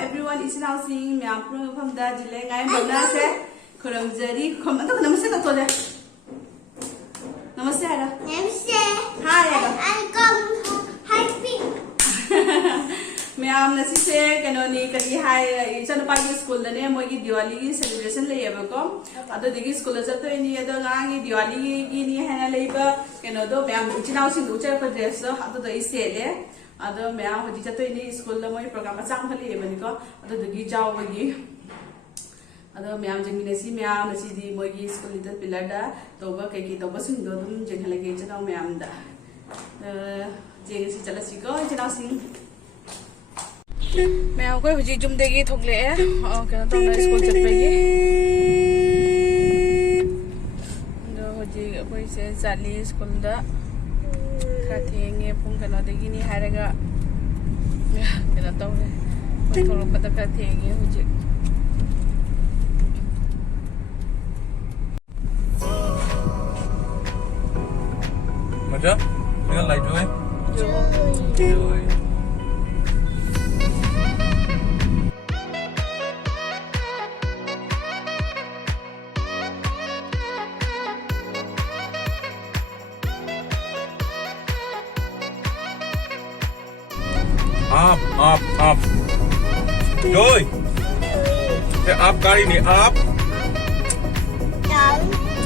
everyone, it's now seeing me. I'm from the Jileng. I'm Banase. Kuramjari. Come on, namaste, Doctor. Namaste, Ada. Namaste. Hi, Ada. I come happy. Ma'am नसी से कनोनी करी हाय चन Pagi school दने मोगी दिवाली की celebration ले येबको अदो दिगी स्कूल जतो इनी अदो गांगी दिवाली की नी हैना लेबा कनो दो मैम इचिनाउ सिंग उचर पर ड्रेस अदो दो इसेले अदो मैम होजी जतो इनी स्कूल द मोई प्रोग्राम चांग खले येबनी को अदो दिगी जाव बगी अदो मैम जंगी नसी मैम नसी दी मोगी स्कूल लिटिल पिलर दा तोबा केकी तोबा सिंग दो दुम जंगले के चनाउ मैम दा जेसी चलसी को इचिनाउ सिंग मैं आपको हुजी जुम देगी थोकले है और क्या तो मैं स्कूल चल पेगी जो हुजी कोई से चाली स्कूल दा खातेंगे पुंग करना देगी नहीं हारेगा क्या तो है कोई थोड़ा पता खातेंगे हुजी मजा निकल लाइट जो है आप जोय ते आप गाड़ी नहीं आप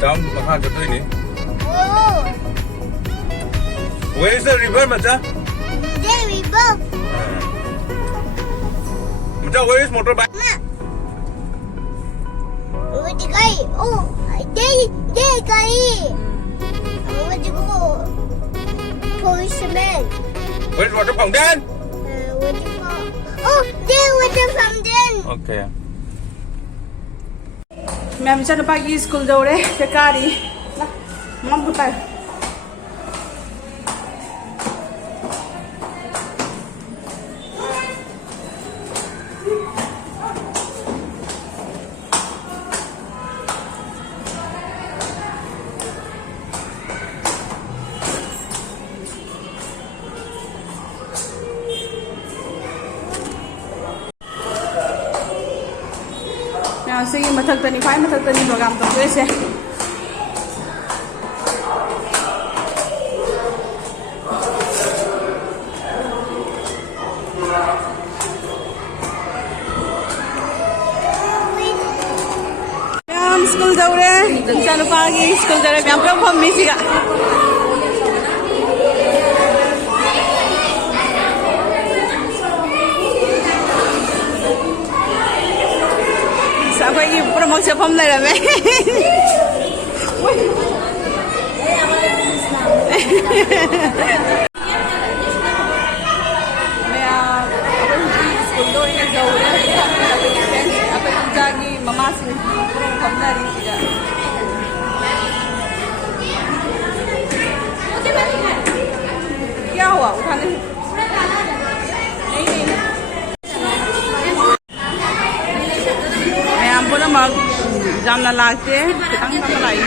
डाउन कहाँ जाते हैं Oh, where is the river मचा there we go. मचा where is motorbike Where the guy? Oh, there guy. Where the go? Policeman. where is water fountain Where the go? Oh, there was the fountain. okay ma'am चन Pagi school दौरे बेकारी मम बुताई से ये मथक तनी phi मथक तनी प्रोग्राम तो वैसे मैम स्कूल दौरे चलो पागी स्कूल दौरे मैम प्रॉब्लम मिसिगा अखोई प्रमोद सेफम लेरमे ममा क्या हुआ उठाने जामना लागते खितांग खाना लाई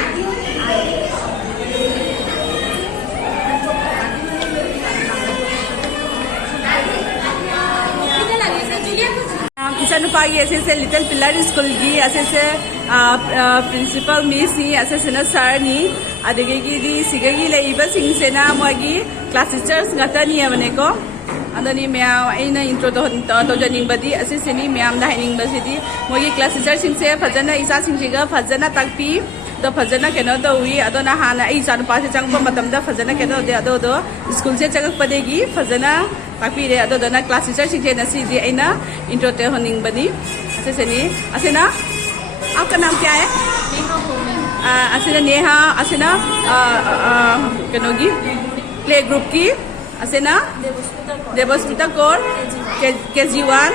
इसान पागी ऐसे से लिटिल पिलर स्कूल की ऐसे से प्रिंसिपल मिस नी ऐसे से ना सर नी अदेगे की दी सिगगी लेइबा सिंग से ना मोगी क्लास टीचर्स गता नी बने को अदनी मैम अना इंट्रो तौजनिंगबदी असिसनी मैम दा हाइनिंगबसिदी मोगी क्लास टीचर सिंसे फजना इसा सिंसिगा फजना ताकपी दो फजना केनो तौई अदोना हाना आई इसा नुपा से चंगप मतमदा फजना केनो दे अदो स्कूल से चगकपदेगी फजना ताकपी रे अदोना क्लास टीचर सिंसे नसीदी अना इंट्रो ते होनिंगबदी असिसनी असिना आपका नाम क्या है असिना नेहा असिना केनोगी प्ले ग्रुप की असिना देवस्मिता कौर KG1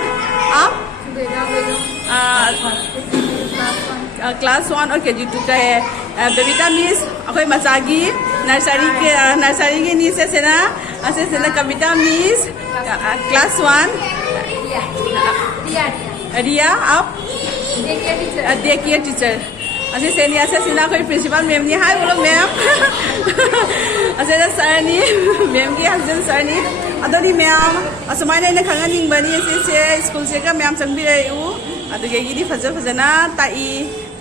आप क्लास 1 और KG2 का है बबीता मिस अखोई मचागी नर्सरी के नी से ना कविता मिस क्लास 1 रिया आप day care teacher assistant ni assistant na koi principal ma'am ni hi bolo ma'am assistant sir ni ma'am ki assistant sir ni adoni ma'am asumai na khanganing bani se school se ka ma'am changbire u aduge gi di fajana tai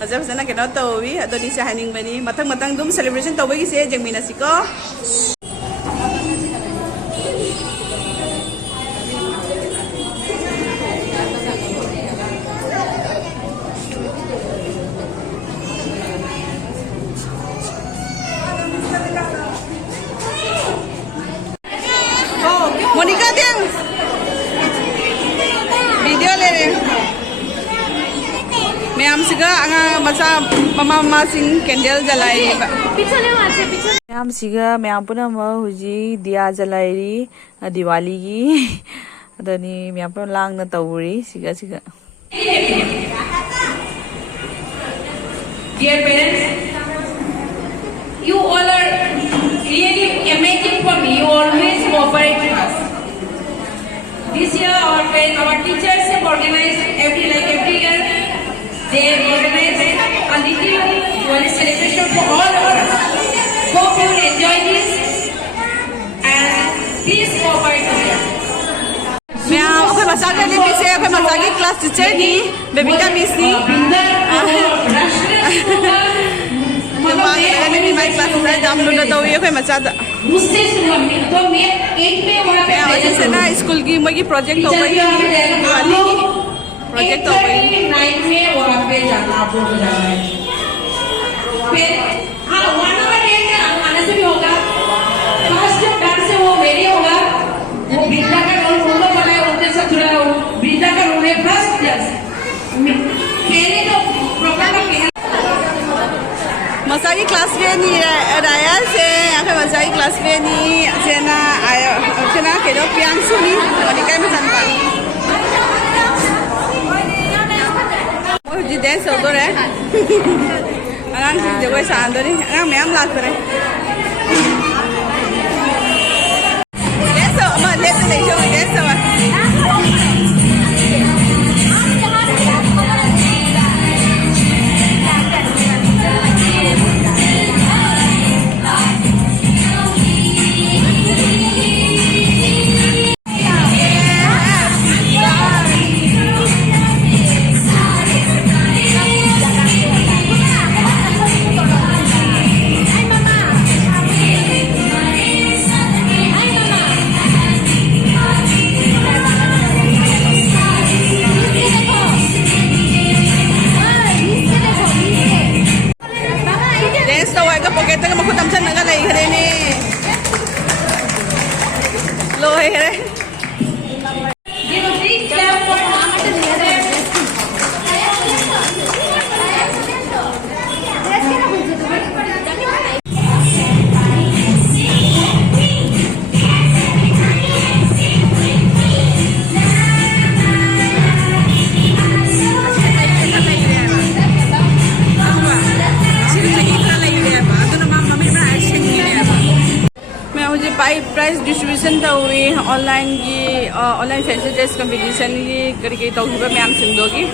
fajana keno tawi adoni se haning bani matang dum celebration tawagi se jengmina siko Monica ding video le ma'am सिगा आंगा मचा ममा सिंग candle जलाई ma'am सिगा ma'am पुना म हुजी दिया जलाईरी दिवाली की अदनी मैम पुना लांग न तौरी सिगा Dear parents, you all are really amazing for me. You always cooperate with us. This year, our teachers have organized every year. They organize a little celebration for all of us. Hope you will enjoy this and please cooperate with us. Ma'am अखोई मचा के लिए से अखोई मचा की class teacher नी Bebika miss नी मैंने भी माई क्लास टीचर जाम लुना तो ये अखोई मचा दा वजह से ना स्कूल की मगी प्रोजेक्ट हो गई दिवाली की प्रोजेक्ट हो गई 9 में वहाँ पे जाना आप लोग को जाना है फिर हाँ 1 नंबर 8 आने से भी होगा फर्स्ट जो डांस है वो मेरी होगा वो वृंदा का रोल वो लोग बनाए उनके साथ जुड़ा हूँ वृंदा का रोल है फर्स्ट डांस मेरे तो प्रोग्राम में मसाई क्लास में नी राया से अखोई मसाई क्लास में नी से ना आयो से ना केलो प्यांग सुनी मोनिका में जानता जी dance हो तो रहे अगांग सिंह जो कोई शांत हो नहीं अगांग मैम लाग रहे dance हो अम्मा dance नहीं जो dance हो प्राइज डिस्ट्रीब्यूशन तौरी ऑनलाइन फैंसी ड्रेस कंपटीशन की कई तौर मैम सिंदोगी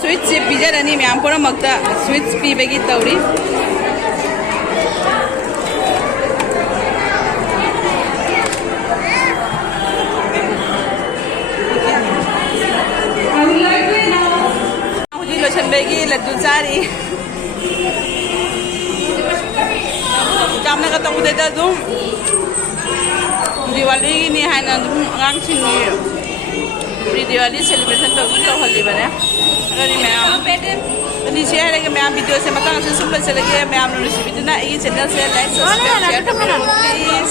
스위치 비자라니 냠포랑 먹다 스위치 비백이 있다 우리. I would like to now. 우리 로션백이 laddu 짜리. 잠나 갔다 오대다 좀 Diwali ni haina dum ngang ching ni pre diwali celebration to gun to holi bane agari मैं नीचे है लेकिन मैं वीडियो से मतलब से सुन ले लगे मैं आप लोगों से भी ना ये चैनल से लाइक सब्सक्राइब शेयर करना प्लीज